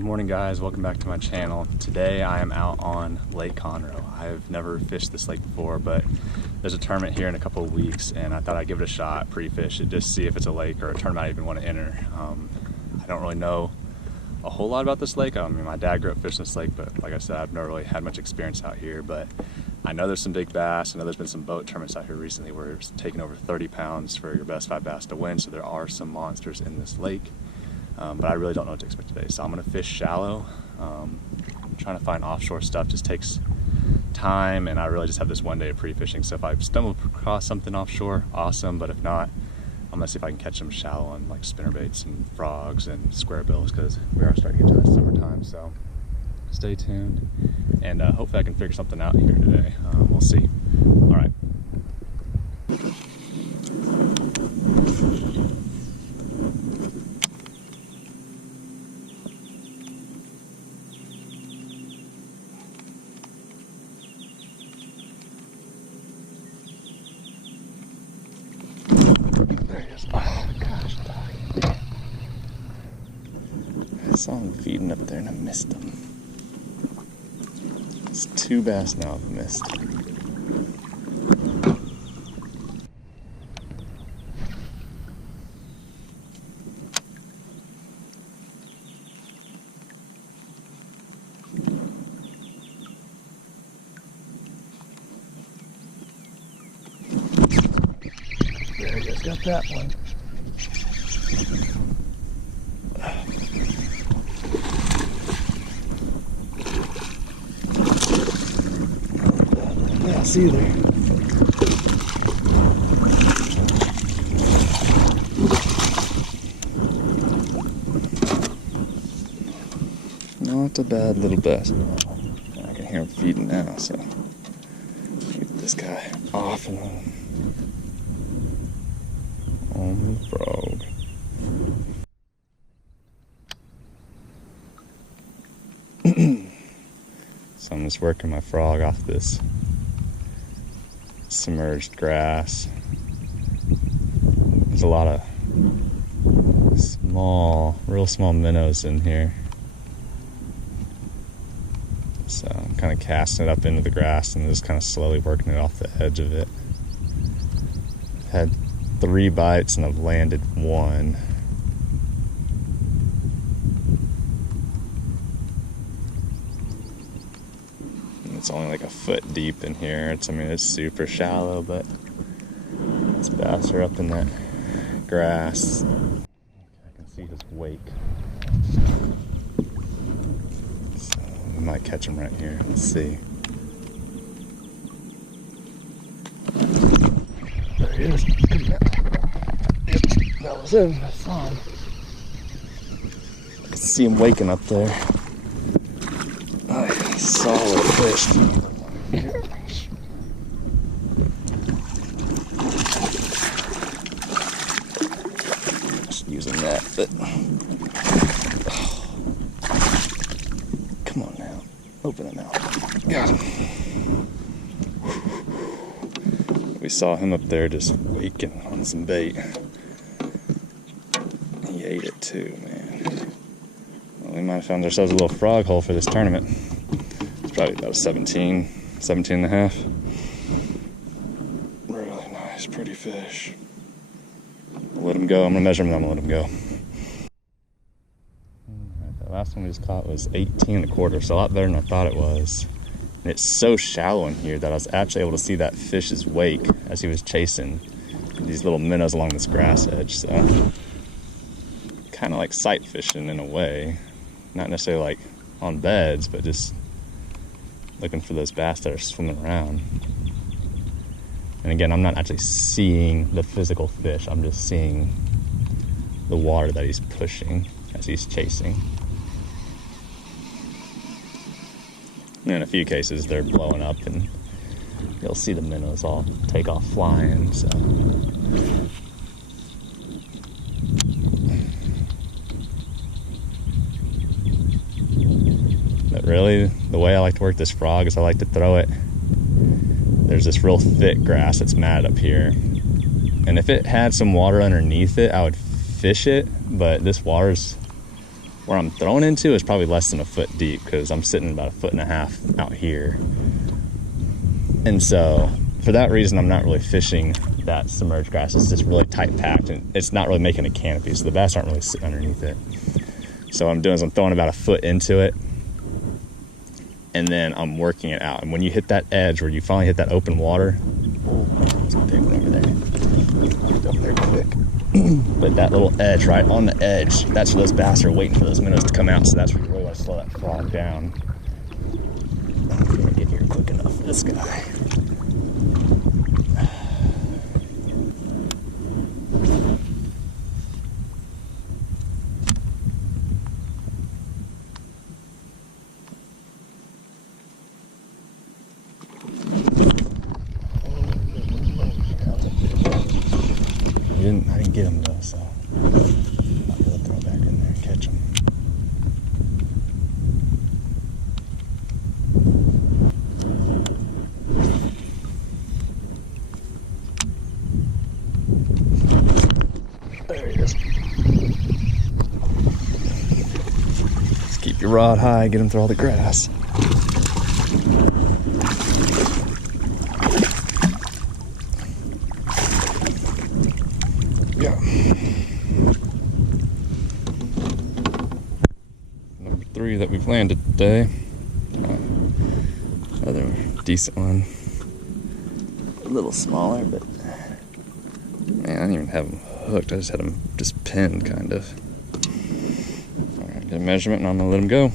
Good morning guys, welcome back to my channel. Today I am out on Lake Conroe. I've never fished this lake before, but there's a tournament here in a couple of weeks and I thought I'd give it a shot, pre-fish it, just see if it's a lake or a tournament I even want to enter. I don't really know a whole lot about this lake. I mean, my dad grew up fishing this lake, but like I said, I've never really had much experience out here, but I know there's some big bass. I know there's been some boat tournaments out here recently where it's taking over 30 pounds for your best 5 bass to win, so there are some monsters in this lake. But I really don't know what to expect today, so I'm gonna fish shallow. Trying to find offshore stuff just takes time, and I really just have this one day of pre-fishing, so if I stumble across something offshore, awesome, but if not, I'm gonna see if I can catch them shallow on like spinnerbaits and frogs and square bills, because we are starting to get to that summertime, so stay tuned, and hopefully I can figure something out here today. We'll see. All right. There he is. Oh gosh, dog. I saw him feeding up there and I missed him. It's 2 bass now I've missed. There he is, got that one. Yeah, I see you there. Not a bad little bass. I can hear him feeding now, so get this guy off and on the frog. So I'm just working my frog off this submerged grass. There's a lot of real small minnows in here. So I'm kind of casting it up into the grass and just kind of slowly working it off the edge of it. Had 3 bites and I've landed 1. And it's only like a foot deep in here. I mean, it's super shallow, but these bass are up in that grass. I can see his wake. So we might catch him right here. Let's see. There he is. Come down. Yep, that was him. I saw him. I can see him waking up there. Oh, yeah, solid fish. Just using that, but oh. Come on now, open it now. Got him. We saw him up there just waking on some bait. He ate it too, man. Well, we might have found ourselves a little frog hole for this tournament. It's probably about a 17 and a half. Really nice, pretty fish. I'll let him go. I'm gonna measure him and I'm gonna let him go. The last one we just caught was 18 and a quarter, so a lot better than I thought it was. And it's so shallow in here that I was actually able to see that fish's wake as he was chasing these little minnows along this grass edge. So kind of like sight fishing in a way. Not necessarily like on beds, but just looking for those bass that are swimming around. And again, I'm not actually seeing the physical fish. I'm just seeing the water that he's pushing as he's chasing. And in a few cases, they're blowing up and you'll see the minnows all take off flying, so. But really, the way I like to work this frog is I like to throw it. There's this real thick grass that's matted up here. And if it had some water underneath it, I would fish it, but this water's where I'm throwing into is probably less than a foot deep, because I'm sitting about 1.5 feet out here. And so for that reason, I'm not really fishing that submerged grass. It's just really tight packed, and it's not really making a canopy, so the bass aren't really sitting underneath it. So what I'm doing is I'm throwing about a foot into it, and then I'm working it out. And when you hit that edge, where you finally hit that open water, there's a big one over there. Get up there quick. But that little edge, right on the edge, that's where those bass are waiting for those minnows to come out. So that's where you really want to slow that frog down. I'm gonna get here quick enough for this guy. I didn't get him though, so I'll be able to throw it back in there and catch him. There he is. Just keep your rod high, get him through all the grass. Yeah. Number 3 that we've landed today. Another decent one. A little smaller, but man, I didn't even have him hooked. I just had him just pinned, kind of. All right, get a measurement, and I'm gonna let him go.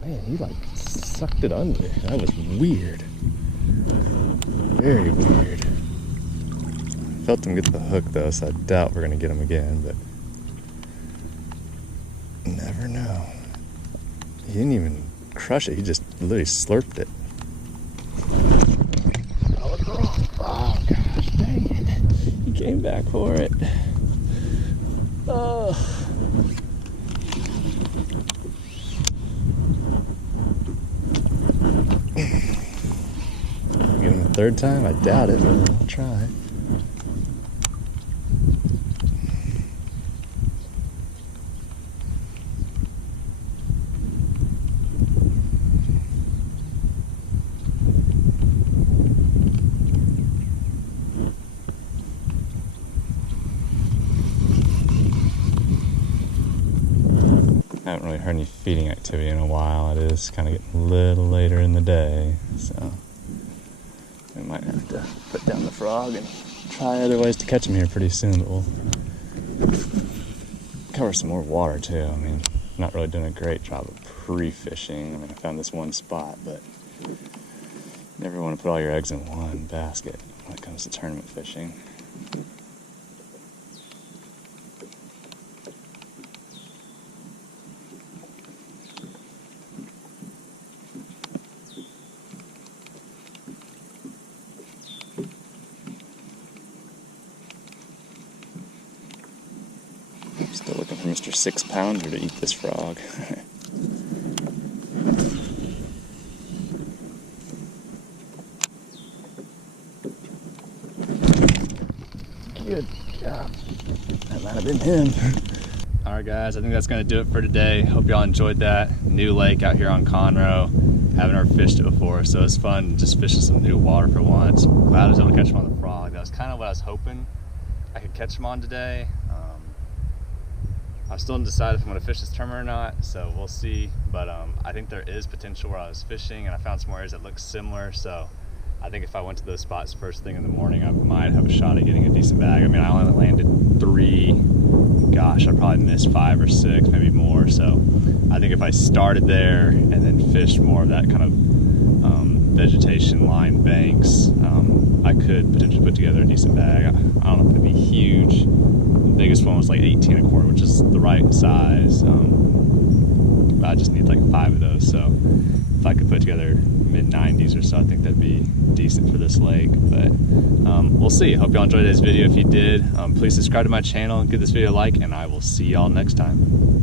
Man, he like sucked it under. That was weird. Very weird. I felt him get the hook though, so I doubt we're gonna get him again, but never know. He didn't even crush it, he just literally slurped it. Oh gosh, dang it. He came back for it. Oh. Get him a third time? I doubt it, but I'll try. I haven't really heard any feeding activity in a while. It is kind of getting a little later in the day, so we might have to put down the frog and try other ways to catch them here pretty soon, but we'll cover some more water too. I mean, not really doing a great job of pre-fishing. I mean, I found this one spot, but you never want to put all your eggs in one basket when it comes to tournament fishing. Still looking for Mr. 6-pounder to eat this frog. Good job. That might have been him. Alright guys, I think that's going to do it for today. Hope y'all enjoyed that. New lake out here on Conroe. Haven't ever fished it before, so it's fun just fishing some new water for once. Glad I was able to catch him on the frog. That was kind of what I was hoping I could catch him on today. I'm still undecided if I'm going to fish this tournament or not, so we'll see. But I think there is potential where I was fishing, and I found some areas that look similar. So I think if I went to those spots first thing in the morning, I might have a shot at getting a decent bag. I mean, I only landed 3. Gosh, I probably missed 5 or 6, maybe more. So I think if I started there and then fished more of that kind of vegetation lined banks, I could potentially put together a decent bag. I don't know if it'd be huge. The biggest one was like 18 a quart, which is the right size. but I just need like 5 of those. So if I could put together mid-90s or so, I think that'd be decent for this lake. But we'll see. Hope y'all enjoyed this video. If you did, please subscribe to my channel, give this video a like, and I will see y'all next time.